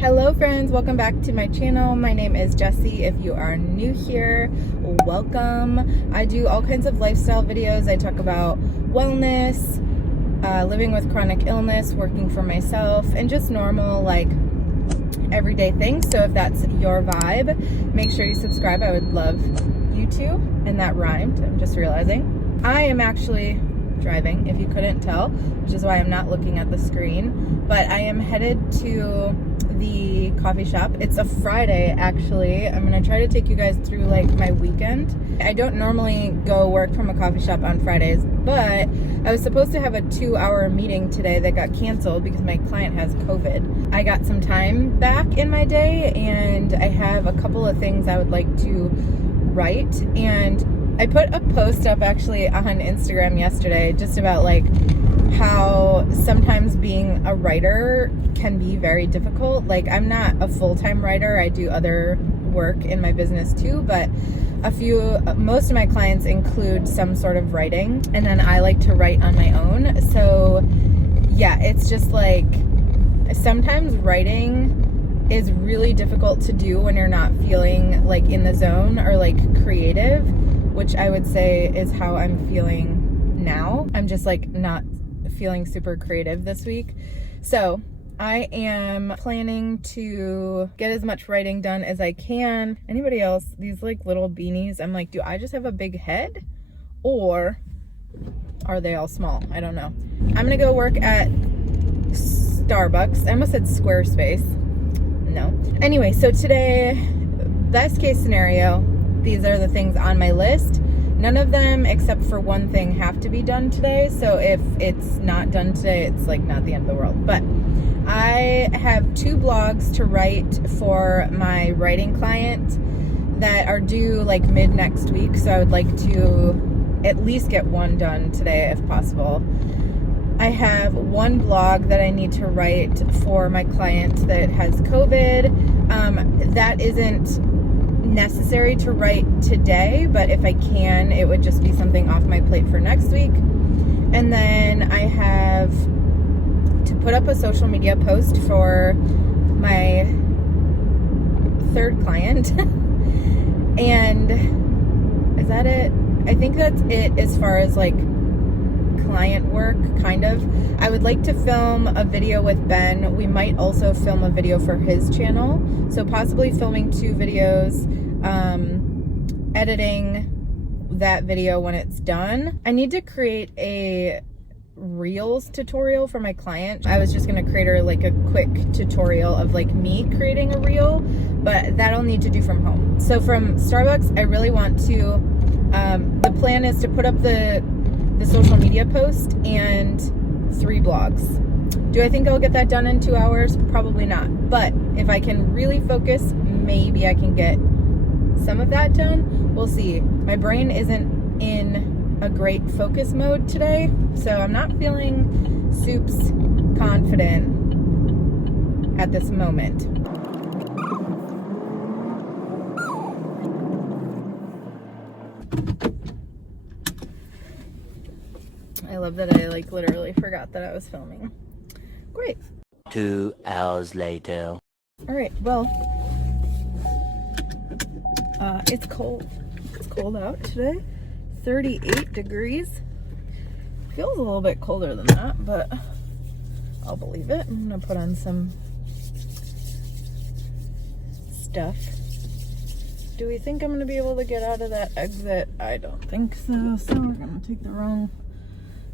Hello friends, welcome back to my channel. My name is Jessie. If you are new here, welcome. I do all kinds of lifestyle videos. I talk about wellness, living with chronic illness, working for myself, and just normal like everyday things. So if that's your vibe, make sure you subscribe. I would love you to. And that rhymed, I'm just realizing. I am actually driving, if you couldn't tell, which is why I'm not looking at the screen, but I am headed to the coffee shop. It's a Friday, actually. I'm gonna try to take you guys through like my weekend. I don't normally go work from a coffee shop on Fridays, but I was supposed to have a 2-hour meeting today that got canceled because my client has COVID. I got some time back in my day and I have a couple of things I would like to write, and I put a post up actually on Instagram yesterday just about like how sometimes being a writer can be very difficult. Like, I'm not a full-time writer. I do other work in my business too, but most of my clients include some sort of writing, and then I like to write on my own. So yeah, it's just like sometimes writing is really difficult to do when you're not feeling like in the zone or like creative, which I would say is how I'm feeling now. I'm just like not feeling super creative this week. So I am planning to get as much writing done as I can. Anybody else, these like little beanies, I'm like, do I just have a big head or are they all small? I don't know. I'm gonna go work at Starbucks. I almost said Squarespace. No. Anyway, so today, best case scenario, these are the things on my list. None of them, except for one thing, have to be done today. So if it's not done today, it's like not the end of the world. But I have 2 blogs to write for my writing client that are due like mid next week. So I would like to at least get one done today if possible. I have 1 blog that I need to write for my client that has COVID. That isn't necessary to write today, but if I can, it would just be something off my plate for next week. And then I have to put up a social media post for my 3rd client. And is that it? I think that's it as far as like client work, kind of. I would like to film a video with Ben. We might also film a video for his channel. So possibly filming 2 videos, editing that video when it's done. I need to create a Reels tutorial for my client. I was just gonna create her like a quick tutorial of like me creating a reel, but that'll need to do from home. So from Starbucks, I really want to, the plan is to put up the social media post and 3 blogs. Do I think I'll get that done in 2 hours? Probably not. But if I can really focus, maybe I can get some of that done. We'll see. My brain isn't in a great focus mode today, so I'm not feeling soups confident at this moment. I love that I like literally forgot that I was filming. Great. 2 hours later. All right, well, it's cold. It's cold out today. 38 degrees. Feels a little bit colder than that, but I'll believe it. I'm gonna put on some stuff. Do we think I'm gonna be able to get out of that exit? I don't think so. So we're gonna take the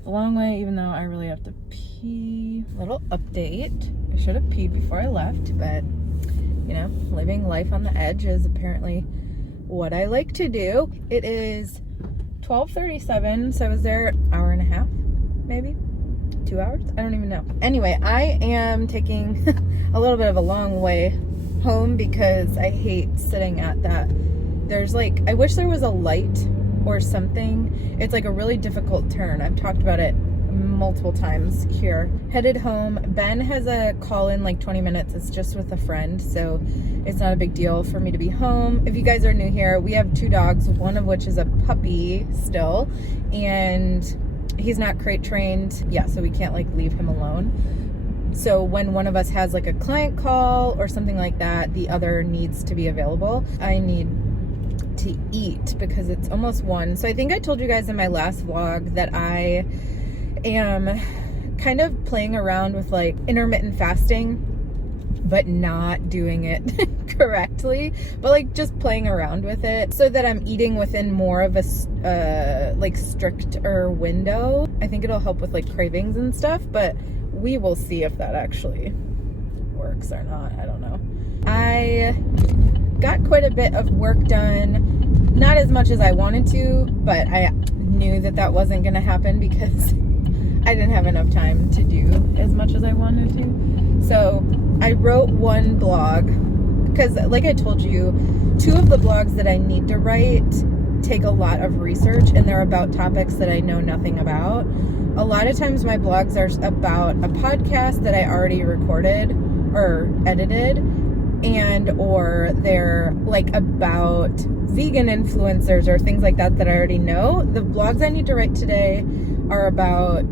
long way, even though I really have to pee. Little update. I should have peed before I left, but you know, living life on the edge is apparently what I like to do. It is 12:37, so I was there an hour and a half, maybe 2 hours. I don't even know. Anyway, I am taking a little bit of a long way home because I hate sitting at that. There's like, I wish there was a light or something. It's like a really difficult turn. I've talked about it multiple times here. Headed home. Ben has a call in like 20 minutes. It's just with a friend, so it's not a big deal for me to be home. If you guys are new here, we have 2 dogs, one of which is a puppy still, and he's not crate trained. Yeah, so we can't like leave him alone. So when one of us has like a client call or something like that, the other needs to be available. I need to eat because it's almost 1. So I think I told you guys in my last vlog that I am kind of playing around with like intermittent fasting, but not doing it correctly, but like just playing around with it so that I'm eating within more of a like stricter window. I think it'll help with like cravings and stuff, but we will see if that actually works or not. I don't know. I got quite a bit of work done, not as much as I wanted to, but I knew that that wasn't going to happen because I didn't have enough time to do as much as I wanted to. So I wrote 1 blog because, like I told you, 2 of the blogs that I need to write take a lot of research and they're about topics that I know nothing about. A lot of times my blogs are about a podcast that I already recorded or edited, and or they're like about vegan influencers or things like that that I already know. The blogs I need to write today are about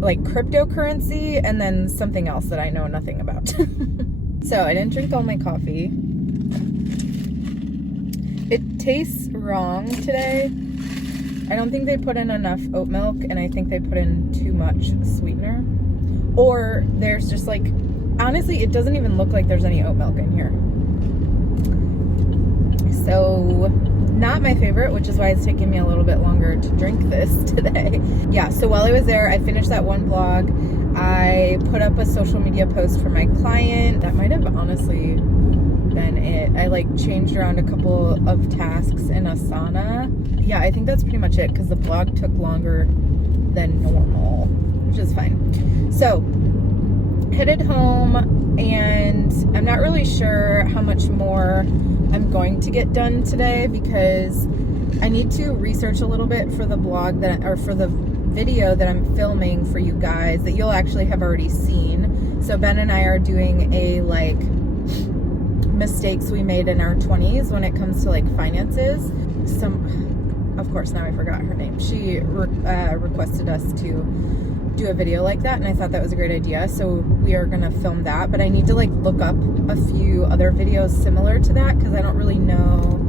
like cryptocurrency and then something else that I know nothing about. So I didn't drink all my coffee. It tastes wrong today. I don't think they put in enough oat milk, and I think they put in too much sweetener. Or there's just like, honestly, it doesn't even look like there's any oat milk in here. So not my favorite, which is why it's taking me a little bit longer to drink this today. Yeah, so while I was there, I finished that 1 blog. I put up a social media post for my client. That might have honestly been it. I like changed around a couple of tasks in Asana. Yeah, I think that's pretty much it because the blog took longer than normal, which is fine. So headed home, and I'm not really sure how much more I'm going to get done today because I need to research a little bit for the blog that, or for the video that I'm filming for you guys that you'll actually have already seen. So Ben and I are doing a like mistakes we made in our 20s when it comes to like finances. Of course, now I forgot her name. She requested us to do a video like that, and I thought that was a great idea, so we are gonna film that. But I need to like look up a few other videos similar to that because I don't really know.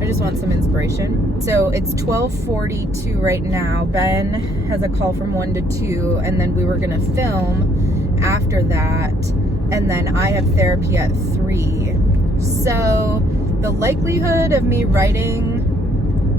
I just want some inspiration. So it's 12:42 right now. Ben has a call from 1 to 2, and then we were gonna film after that, and then I have therapy at 3. So the likelihood of me writing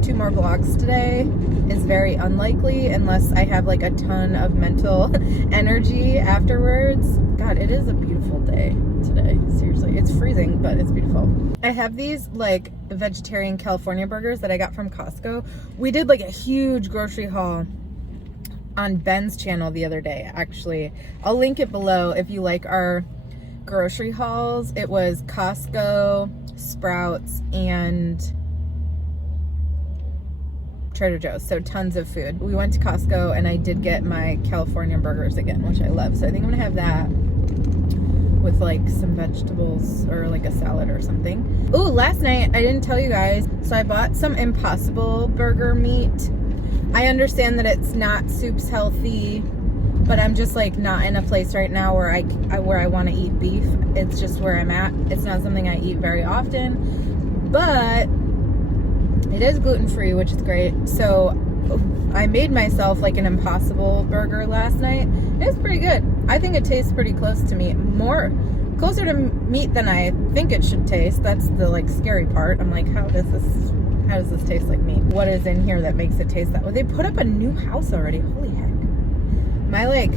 2 more vlogs today is very unlikely unless I have like a ton of mental energy afterwards. God, it is a beautiful day today. Seriously, it's freezing, but it's beautiful. I have these like vegetarian California burgers that I got from Costco. We did like a huge grocery haul on Ben's channel the other day, actually. I'll link it below if you like our grocery hauls. It was Costco, Sprouts, and Trader Joe's, so tons of food. We went to Costco and I did get my California burgers again, which I love. So I think I'm gonna have that with like some vegetables or like a salad or something. Ooh, last night I didn't tell you guys, so I bought some Impossible burger meat. I understand that it's not Soup's healthy, but I'm just like not in a place right now where I want to eat beef. It's just where I'm at. It's not something I eat very often, but it is gluten-free, which is great. So I made myself like an Impossible burger last night. It was pretty good. I think it tastes pretty close to meat. Closer to meat than I think it should taste. That's the like scary part. I'm like, how does this taste like meat? What is in here that makes it taste that way? They put up a new house already. Holy heck. My like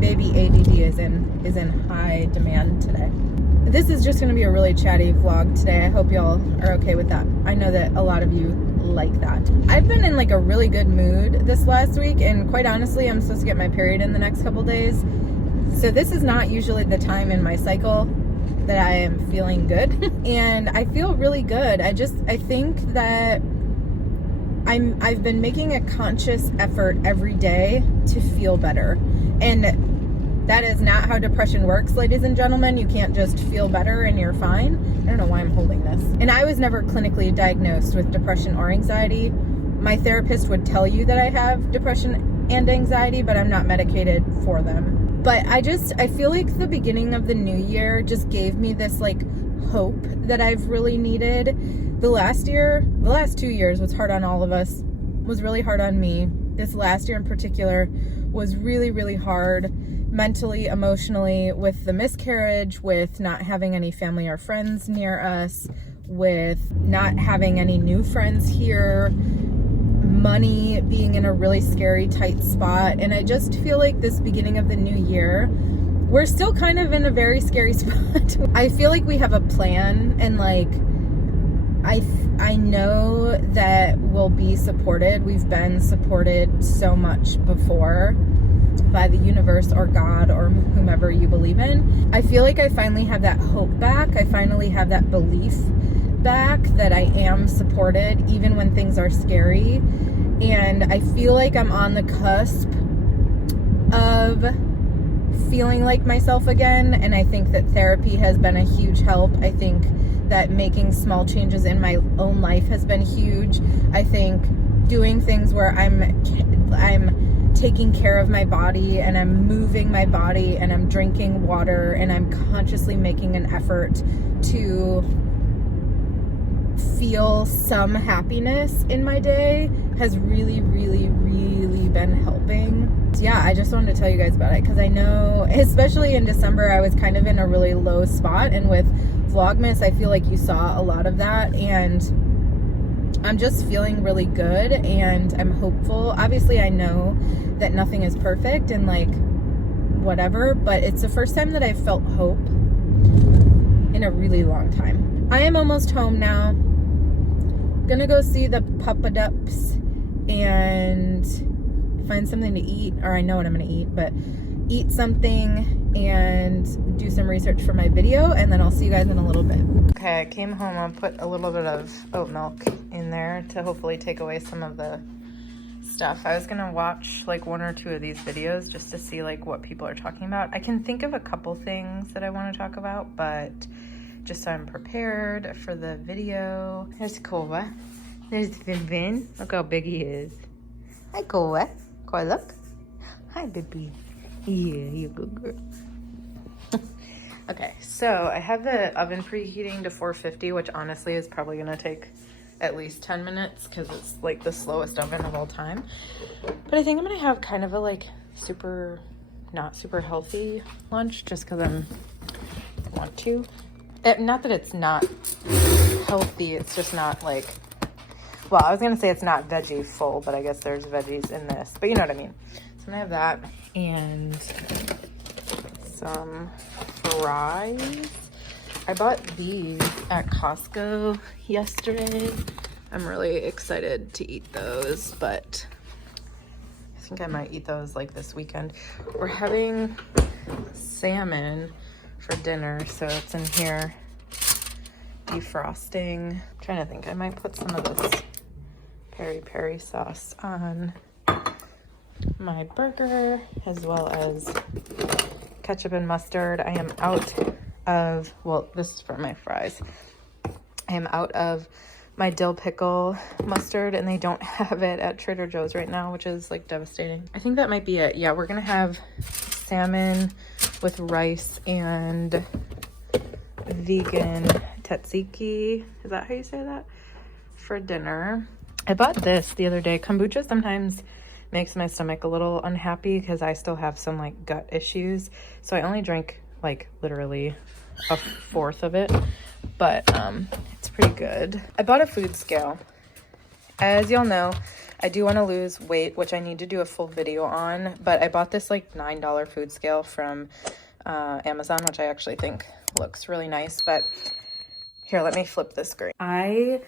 baby ADD is in high demand today. This is just going to be a really chatty vlog today. I hope y'all are okay with that. I know that a lot of you like that. I've been in like a really good mood this last week, and quite honestly, I'm supposed to get my period in the next couple days. So this is not usually the time in my cycle that I am feeling good. And I feel really good. I think that I've been making a conscious effort every day to feel better. And that is not how depression works, ladies and gentlemen. You can't just feel better and you're fine. I don't know why I'm holding this. And I was never clinically diagnosed with depression or anxiety. My therapist would tell you that I have depression and anxiety, but I'm not medicated for them. But I feel like the beginning of the new year just gave me this like hope that I've really needed. The last 2 years was hard on all of us, was really hard on me. This last year in particular was really, really hard mentally, emotionally, with the miscarriage, with not having any family or friends near us, with not having any new friends here, money being in a really scary, tight spot. And I just feel like this beginning of the new year, we're still kind of in a very scary spot. I feel like we have a plan, and like I know that we'll be supported. We've been supported so much before by the universe or God or whomever you believe in. I feel like I finally have that hope back. I finally have that belief back that I am supported even when things are scary. And I feel like I'm on the cusp of feeling like myself again. And I think that therapy has been a huge help. I think that making small changes in my own life has been huge. I think doing things where I'm taking care of my body, and I'm moving my body, and I'm drinking water, and I'm consciously making an effort to feel some happiness in my day has really, really, really been helping. So yeah, I just wanted to tell you guys about it because I know, especially in December, I was kind of in a really low spot, and with Vlogmas, I feel like you saw a lot of that, and I'm just feeling really good, and I'm hopeful. Obviously, I know that nothing is perfect and like whatever, but it's the first time that I've felt hope in a really long time. I am almost home now. Gonna go see the Puppadups and find something to eat, or I know what I'm gonna eat, but eat something and do some research for my video, and then I'll see you guys in a little bit. Okay, I came home. I put a little bit of oat milk in there to hopefully take away some of the stuff. I was gonna watch like 1 or 2 of these videos just to see like what people are talking about. I can think of a couple things that I want to talk about, but just so I'm prepared for the video. There's Kova. There's Vin. Look how big he is. Hi, Kova. Kova, look. Hi, baby. Yeah, you good girl. Okay, so I have the oven preheating to 450, which honestly is probably gonna take at least 10 minutes because it's like the slowest oven of all time. But I think I'm gonna have kind of a like not super healthy lunch just because I want to. Not that it's not healthy, it's just not like, well, I was gonna say it's not veggie full, but I guess there's veggies in this, but you know what I mean. So I'm gonna have that and some fries. I bought these at Costco yesterday. I'm really excited to eat those, but I think I might eat those like this weekend. We're having salmon for dinner, so it's in here defrosting. I'm trying to think, I might put some of this peri-peri sauce on my burger as well as ketchup and mustard. I am out of, well, this is for my fries. I am out of my dill pickle mustard, and they don't have it at Trader Joe's right now, which is like devastating. I think that might be it. Yeah, we're gonna have salmon with rice and vegan tzatziki. Is that how you say that? For dinner. I bought this the other day. Kombucha sometimes makes my stomach a little unhappy because I still have some like gut issues. So I only drank like literally a fourth of it, but it's pretty good. I bought a food scale. As y'all know, I do want to lose weight, which I need to do a full video on, but I bought this like $9 food scale from Amazon, which I actually think looks really nice. But here, let me flip this screen. I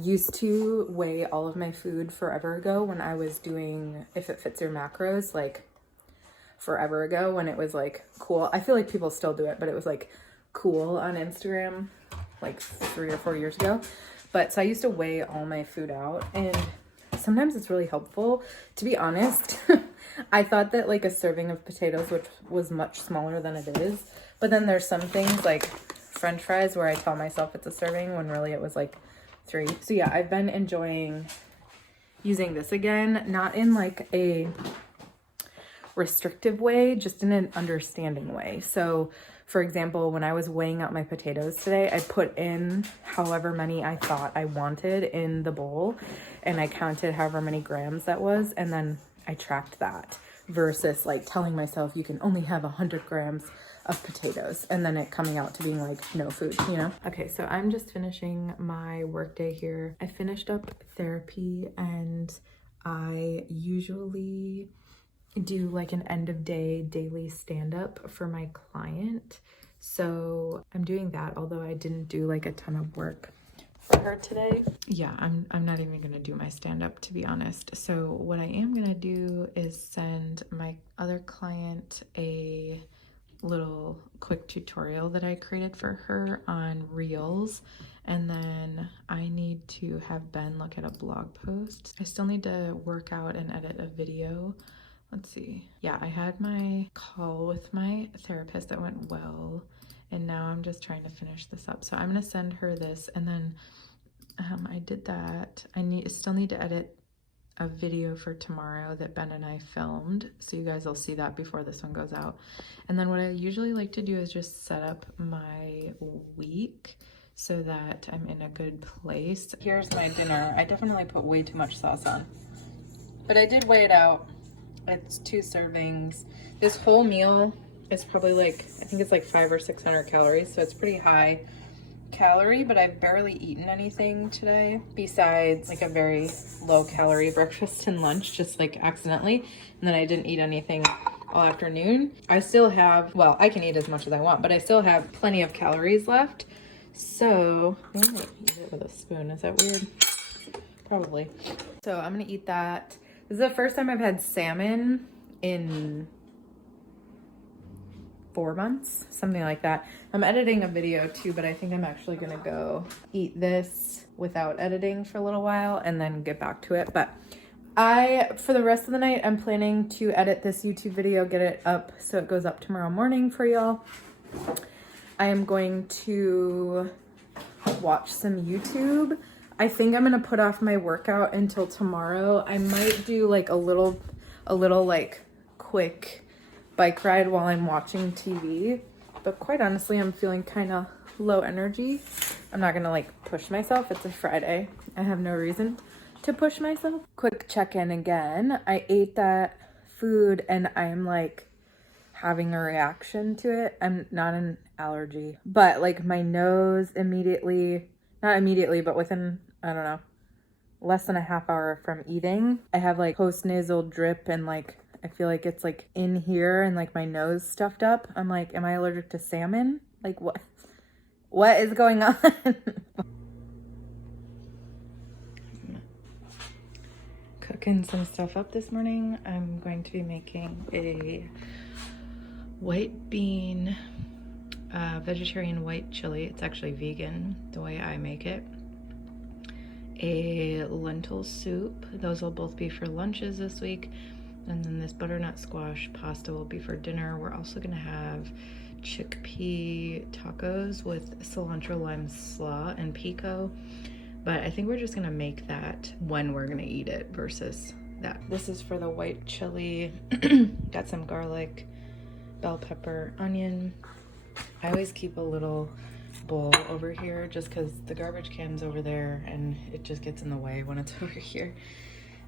used to weigh all of my food forever ago when I was doing If It Fits Your Macros, like forever ago when it was like cool. I feel like people still do it, but it was like cool on Instagram like 3 or 4 years ago. But so I used to weigh all my food out, and sometimes it's really helpful. To be honest, I thought that like a serving of potatoes, which was much smaller than it is, but then there's some things like French fries where I tell myself it's a serving when really it was like 3. So yeah, I've been enjoying using this again, not in like a restrictive way, just in an understanding way. So for example, when I was weighing out my potatoes today, I put in however many I thought I wanted in the bowl, and I counted however many grams that was, and then I tracked that, versus like telling myself you can only have 100 grams of potatoes and then it coming out to being like no food, you know? Okay, so I'm just finishing my workday here. I finished up therapy, and I usually do like an end of day daily stand-up for my client. So I'm doing that, although I didn't do like a ton of work for her today. Yeah, I'm not even gonna do my stand-up, to be honest. So what I am gonna do is send my other client a little quick tutorial that I created for her on Reels, and then I need to have Ben look at a blog post. I still need to work out and edit a video. Let's see. Yeah, I had my call with my therapist that went well, and now I'm just trying to finish this up. So I'm gonna send her this, and then I did that. I still need to edit a video for tomorrow that Ben and I filmed, so you guys will see that before this one goes out. And then what I usually like to do is just set up my week so that I'm in a good place. Here's my dinner. I definitely put way too much sauce on, but I did weigh it out. It's 2 servings. This whole meal is probably like, I think it's like 500 or 600 calories, so it's pretty high calorie, but I've barely eaten anything today besides like a very low calorie breakfast and lunch, just like accidentally, and then I didn't eat anything all afternoon. I still have, well, I can eat as much as I want, but I still have plenty of calories left. So I'm gonna eat it with a spoon. Is that weird? Probably. So I'm gonna eat that. This is the first time I've had salmon in 4 months, something like that. I'm editing a video too, but I think I'm actually gonna go eat this without editing for a little while and then get back to it. But for the rest of the night, I'm planning to edit this YouTube video, get it up so it goes up tomorrow morning for y'all. I am going to watch some YouTube. I think I'm gonna put off my workout until tomorrow. I might do like a little like quick bike ride while I'm watching TV, but quite honestly, I'm feeling kind of low energy. I'm not gonna like push myself. It's a Friday. I have no reason to push myself. Quick check-in again. I ate that food and I'm like having a reaction to it. I'm not an allergy, but like my nose immediately, not immediately, but within, I don't know, less than a half hour from eating, I have like post-nasal drip, and like I feel like it's like in here and like my nose stuffed up. I'm like, am I allergic to salmon? Like what is going on? Cooking some stuff up this morning. I'm going to be making a white bean vegetarian white chili. It's actually vegan the way I make it. A lentil soup. Those will both be for lunches this week. And then this butternut squash pasta will be for dinner. We're also gonna have chickpea tacos with cilantro lime slaw and pico. But I think we're just gonna make that when we're gonna eat it versus that. This is for the white chili. Got some garlic, bell pepper, onion. I always keep a little bowl over here just because the garbage can's over there and it just gets in the way when it's over here.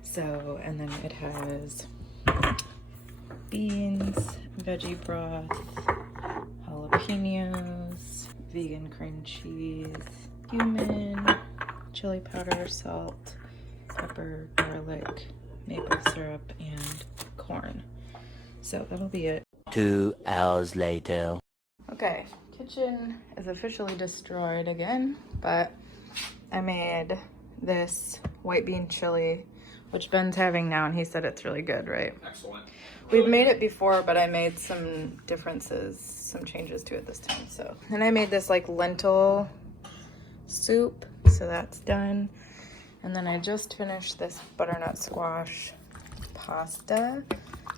So, and then it has beans, veggie broth, jalapenos, vegan cream cheese, cumin, chili powder, salt, pepper, garlic, maple syrup, and corn. So that'll be it. 2 hours later. Okay, kitchen is officially destroyed again, but I made this white bean chili, which Ben's having now, and he said it's really good, right? Excellent. We've made it before, but I made some differences, some changes to it this time. So, and I made this like lentil soup, so that's done. And then I just finished this butternut squash pasta.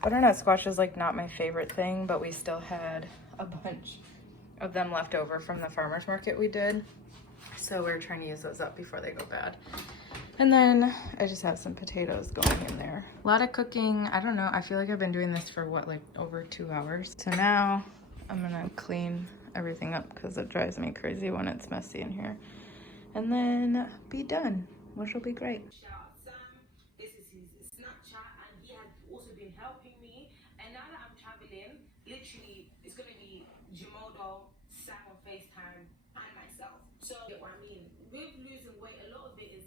Butternut squash is like not my favorite thing, but we still had a bunch of them left over from the farmer's market we did. So we're trying to use those up before they go bad. And then I just have some potatoes going in there. A lot of cooking. I don't know. I feel like I've been doing this for what, like over 2 hours. So now I'm gonna clean everything up because it drives me crazy when it's messy in here. And then be done, which will be great. Shout out Sam. This is his Snapchat, and he has also been helping me. And now that I'm traveling, literally, it's gonna be Jamodo, Sam on FaceTime, and myself. So, you get what I mean? With losing weight, a lot of it is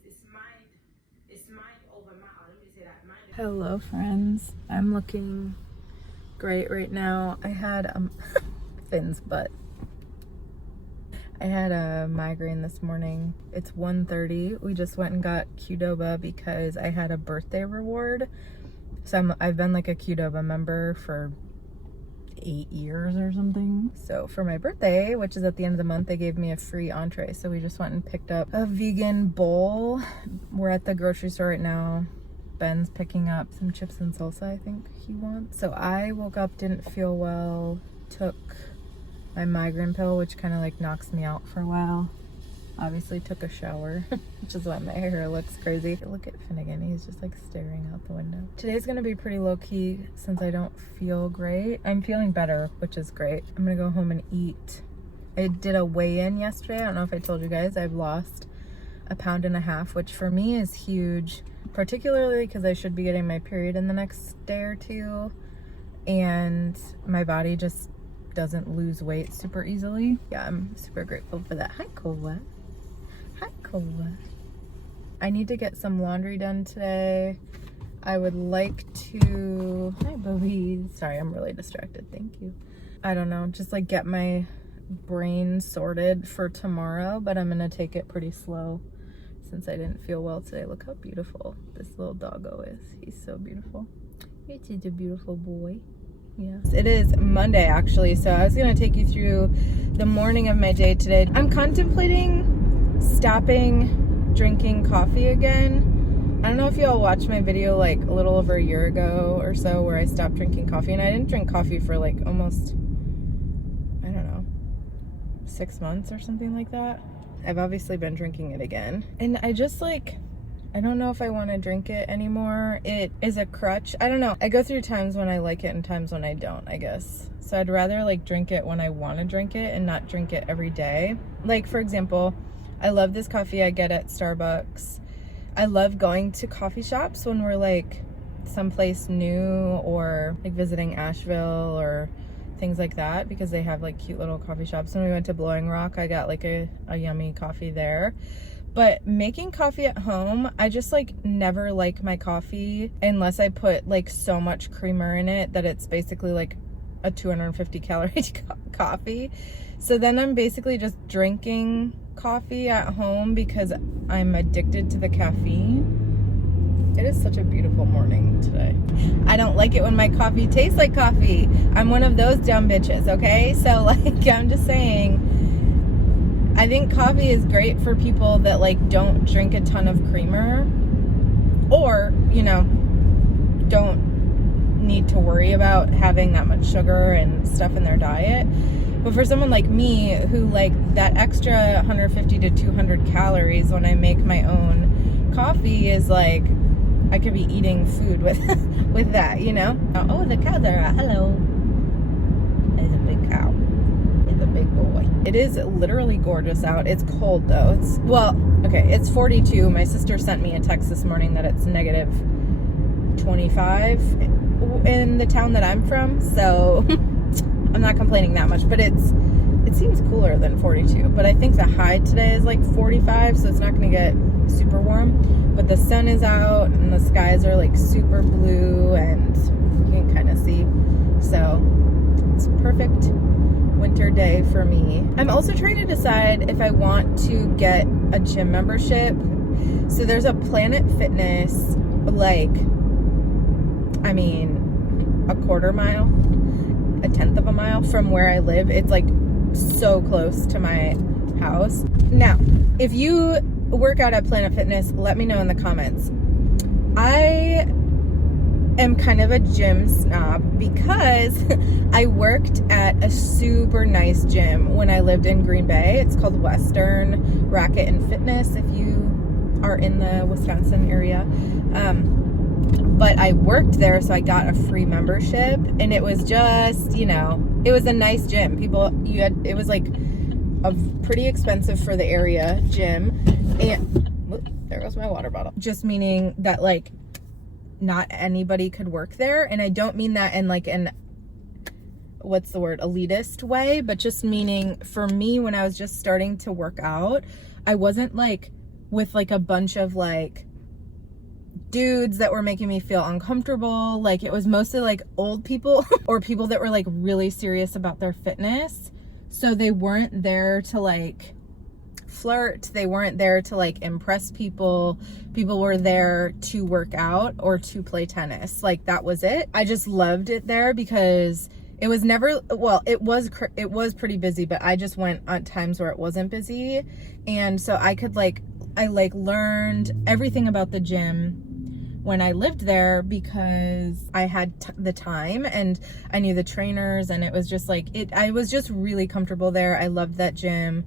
mind over matter. Let me say that. Hello, friends. I'm looking great right now. I had Finn's butt. I had a migraine this morning. It's 1:30. We just went and got Qdoba because I had a birthday reward. So I've been like a Qdoba member for 8 years or something. So for my birthday, which is at the end of the month, they gave me a free entree. So we just went and picked up a vegan bowl. We're at the grocery store right now. Ben's picking up some chips and salsa, I think he wants. So I woke up, didn't feel well, took my migraine pill, which kind of like knocks me out for a while. Obviously took a shower, which is why my hair looks crazy. Look at Finnegan, he's just like staring out the window. Today's gonna be pretty low-key since I don't feel great. I'm feeling better, which is great. I'm gonna go home and eat. I did a weigh-in yesterday. I don't know if I told you guys, I've lost 1.5 pounds, which for me is huge, particularly because I should be getting my period in the next day or two, and my body just doesn't lose weight super easily. Yeah, I'm super grateful for that. Hi, Kola. Hi, Kola. I need to get some laundry done today. I would like to... Hi, Bobby. Sorry, I'm really distracted. Thank you. I don't know, just like get my brain sorted for tomorrow, but I'm gonna take it pretty slow since I didn't feel well today. Look how beautiful this little doggo is. He's so beautiful. He's such a beautiful boy. Yes. It is Monday actually, so I was gonna take you through the morning of my day today. I'm contemplating stopping drinking coffee again. I don't know if you all watched my video like a little over a year ago or so where I stopped drinking coffee, and I didn't drink coffee for like almost, I don't know, 6 months or something like that. I've obviously been drinking it again, and I just like, I don't know if I want to drink it anymore. It is a crutch. I don't know. I go through times when I like it and times when I don't, I guess. So I'd rather like drink it when I want to drink it and not drink it every day. Like, for example, I love this coffee I get at Starbucks. I love going to coffee shops when we're like someplace new or like visiting Asheville or things like that, because they have like cute little coffee shops. When we went to Blowing Rock, I got like a yummy coffee there. But making coffee at home, I just like never like my coffee unless I put like so much creamer in it that it's basically like a 250 calorie coffee. So then I'm basically just drinking coffee at home because I'm addicted to the caffeine. It is such a beautiful morning today. I don't like it when my coffee tastes like coffee. I'm one of those dumb bitches, okay? So like, I'm just saying, I think coffee is great for people that like don't drink a ton of creamer, or, you know, don't need to worry about having that much sugar and stuff in their diet. But for someone like me who like that extra 150 to 200 calories when I make my own coffee is like, I could be eating food with with that, you know? Oh, the cows are out. Hello. There's a big cow. It's a big boy. It is literally gorgeous out. It's cold though. It's 42. My sister sent me a text this morning that it's negative 25 in the town that I'm from, so I'm not complaining that much, but it seems cooler than 42. But I think the high today is like 45, so it's not going to get super warm. But the sun is out and the skies are like super blue, and you can kind of see. So it's a perfect winter day for me. I'm also trying to decide if I want to get a gym membership. So there's a Planet Fitness, like, I mean, a quarter mile, a 1/10 of a mile from where I live. It's like so close to my house. Now, if you work out at Planet Fitness, let me know in the comments. I am kind of a gym snob because I worked at a super nice gym when I lived in Green Bay. It's called Western Racket and Fitness. If you are in the Wisconsin area. But I worked there, so I got a free membership, and it was just, you know, it was a nice gym. It was like a pretty expensive for the area gym, and there goes my water bottle. Just meaning that like not anybody could work there, and I don't mean that in like an, what's the word, elitist way, but just meaning for me when I was just starting to work out, I wasn't like with like a bunch of like dudes that were making me feel uncomfortable. Like it was mostly like old people or people that were like really serious about their fitness. So they weren't there to like flirt. They weren't there to like impress people. People were there to work out or to play tennis. Like that was it. I just loved it there because it was never, well, it was pretty busy, but I just went on times where it wasn't busy. And so I learned everything about the gym when I lived there because I had the time and I knew the trainers, and it was just like I was just really comfortable there. I loved that gym.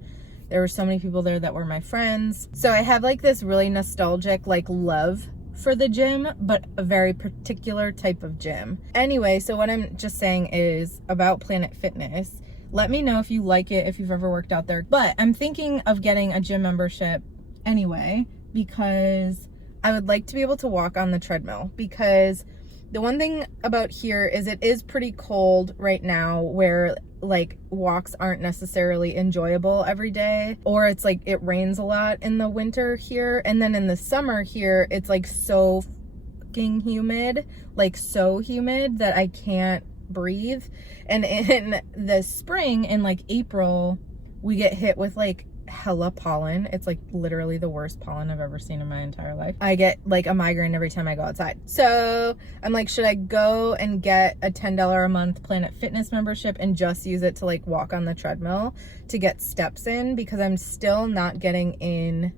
There were so many people there that were my friends. So I have like this really nostalgic like love for the gym, but a very particular type of gym. Anyway, so what I'm just saying is about Planet Fitness. Let me know if you like it, if you've ever worked out there. But I'm thinking of getting a gym membership anyway because I would like to be able to walk on the treadmill, because the one thing about here is it is pretty cold right now where like walks aren't necessarily enjoyable every day, or it's like it rains a lot in the winter here, and then in the summer here it's like so fucking humid, like so humid that I can't breathe. And in the spring, in like April, we get hit with like hella pollen. It's like literally the worst pollen I've ever seen in my entire life. I get like a migraine every time I go outside. So I'm like, should I go and get a $10 a month Planet Fitness membership and just use it to like walk on the treadmill to get steps in? Because I'm still not getting in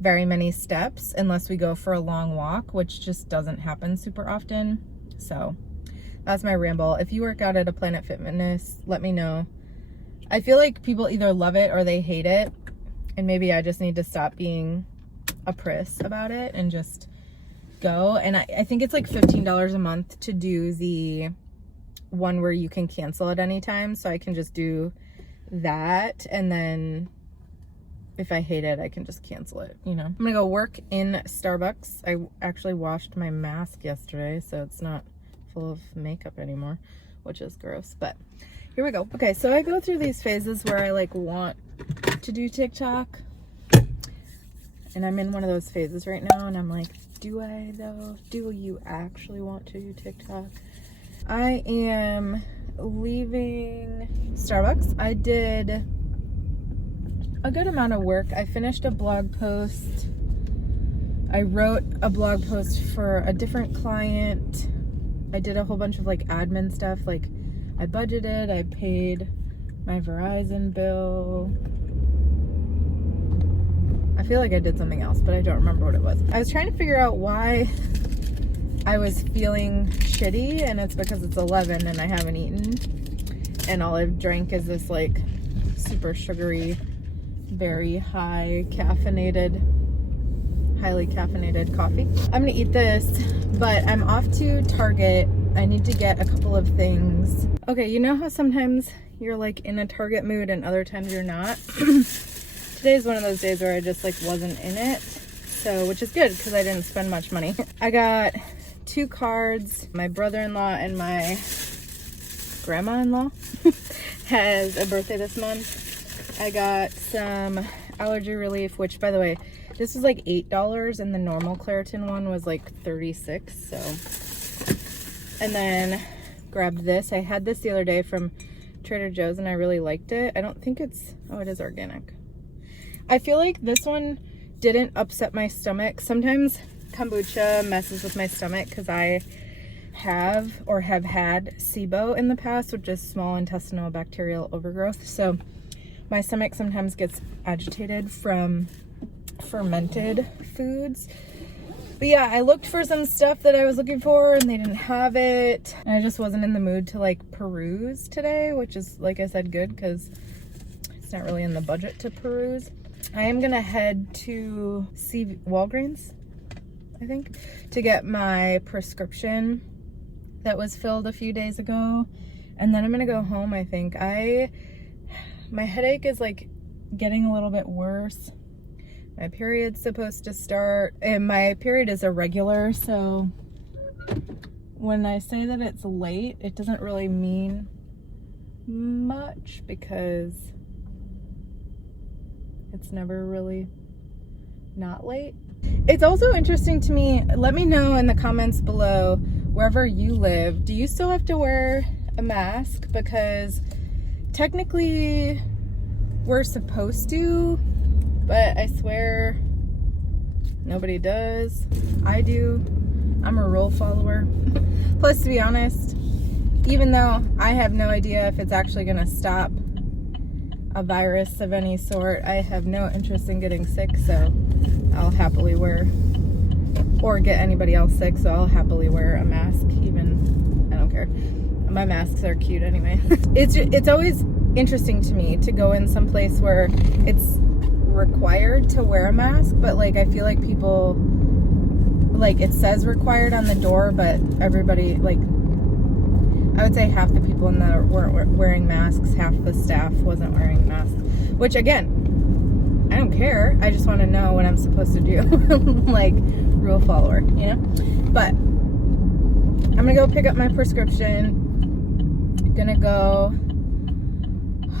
very many steps unless we go for a long walk, which just doesn't happen super often. So that's my ramble. If you work out at a Planet Fitness, let me know. I feel like people either love it or they hate it, and maybe I just need to stop being a priss about it and just go. And I think it's like $15 a month to do the one where you can cancel at any time, so I can just do that, and then if I hate it I can just cancel it, you know. I'm gonna go work in Starbucks. I actually washed my mask yesterday, so it's not full of makeup anymore, which is gross, but here we go. Okay, so I go through these phases where I like want to do TikTok, and I'm in one of those phases right now, and I'm like, do I though? Do you actually want to do TikTok? I am leaving Starbucks. I did a good amount of work. I finished a blog post. I wrote a blog post for a different client. I did a whole bunch of like admin stuff, like I budgeted, I paid my Verizon bill. I feel like I did something else, but I don't remember what it was. I was trying to figure out why I was feeling shitty, and it's because it's 11 and I haven't eaten, and all I've drank is this like super sugary, very highly caffeinated coffee. I'm gonna eat this, but I'm off to Target. I need to get a couple of things. Okay, you know how sometimes you're like in a Target mood and other times you're not? Today's one of those days where I just like wasn't in it. So, which is good because I didn't spend much money. I got 2 cards. My brother-in-law and my grandma-in-law has a birthday this month. I got some allergy relief, which by the way, this was like $8 and the normal Claritin one was like $36, so. And then grabbed this. I had this the other day from Trader Joe's and I really liked it. I don't think it's, oh, it is organic. I feel like this one didn't upset my stomach. Sometimes kombucha messes with my stomach because I have had SIBO in the past, which is small intestinal bacterial overgrowth. So my stomach sometimes gets agitated from fermented foods. But yeah, I looked for some stuff that I was looking for and they didn't have it. And I just wasn't in the mood to like peruse today, which is, like I said, good because it's not really in the budget to peruse. I am gonna head to Walgreens, I think, to get my prescription that was filled a few days ago, and then I'm gonna go home. I think my headache is like getting a little bit worse. My period's supposed to start, and my period is irregular, so when I say that it's late, it doesn't really mean much because it's never really not late. It's also interesting to me, let me know in the comments below, wherever you live, do you still have to wear a mask? Because technically we're supposed to, but I swear nobody does. I do. I'm a rule follower. Plus, to be honest, even though I have no idea if it's actually going to stop a virus of any sort, I have no interest in getting sick, so I'll happily wear, or get anybody else sick, so I'll happily wear a mask. Even, I don't care. My masks are cute anyway. It's always interesting to me to go in some place where it's required to wear a mask, but like I feel like people, like it says required on the door, but everybody, like I would say half the people in there weren't wearing masks, half the staff wasn't wearing masks, which again, I don't care. I just want to know what I'm supposed to do. Like, rule follower, you know? But I'm gonna go pick up my prescription. Gonna go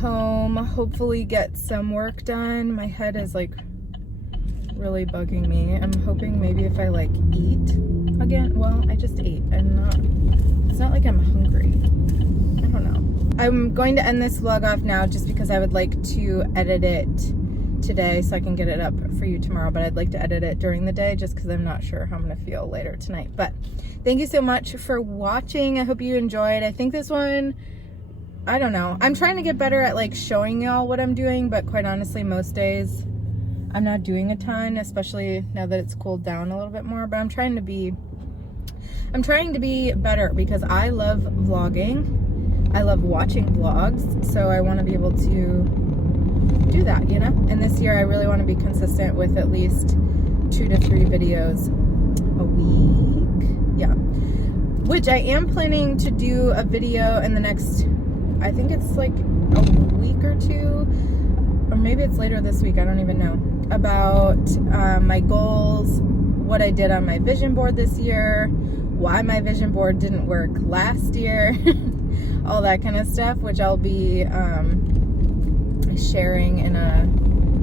home, hopefully get some work done. My head is like really bugging me. I'm hoping maybe if I like eat again. Well, I just ate. It's not like I'm hungry. I don't know. I'm going to end this vlog off now just because I would like to edit it today so I can get it up for you tomorrow, but I'd like to edit it during the day just because I'm not sure how I'm gonna feel later tonight. But thank you so much for watching. I hope you enjoyed. I think this one, I don't know. I'm trying to get better at like showing y'all what I'm doing, but quite honestly, most days I'm not doing a ton, especially now that it's cooled down a little bit more, but I'm trying to be better because I love vlogging. I love watching vlogs, so I want to be able to do that, you know? And this year I really want to be consistent with at least 2 to 3 videos a week. Yeah. Which I am planning to do a video in the next, I think it's like a week or 2, or maybe it's later this week, I don't even know, about my goals, what I did on my vision board this year, why my vision board didn't work last year, all that kind of stuff, which I'll be sharing in a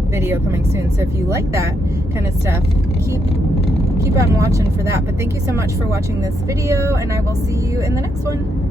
video coming soon. So if you like that kind of stuff, keep on watching for that. But thank you so much for watching this video, and I will see you in the next one.